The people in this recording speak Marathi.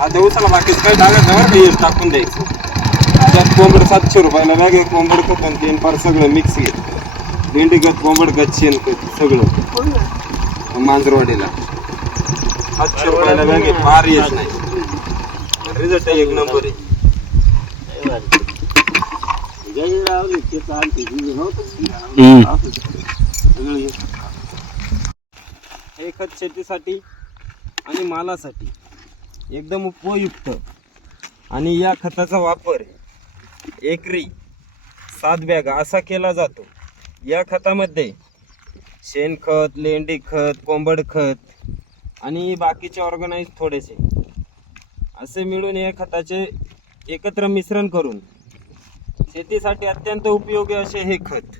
आता उसाला बाकीच काय टाकायचं बरं का, हे टाकून द्यायचं. त्यात कोंबड 700 रुपयाला बॅग आहे. कोंबड खत आणि तेन फार सगळं मिक्स आहे. भेंडी खत, कोंबड खत, शेण खत सगळं मांजरवाडीला 700 रुपयाला बॅग आहे. फार येत नाही, रिझल्ट एक नंबर आहे. हे खत शेतीसाठी आणि मालासाठी एकदम उपयुक्त. आणि या खताचा वापर एकरी 7 बॅग असा केला जातो. या खतामध्ये शेणखत, लेंडी खत, कोंबड खत आणि बाकीचे ऑर्गनाइज थोडेसे असे मिळून या खताचे एकत्र मिश्रण करून शेतीसाठी अत्यंत उपयोगी असे हे खत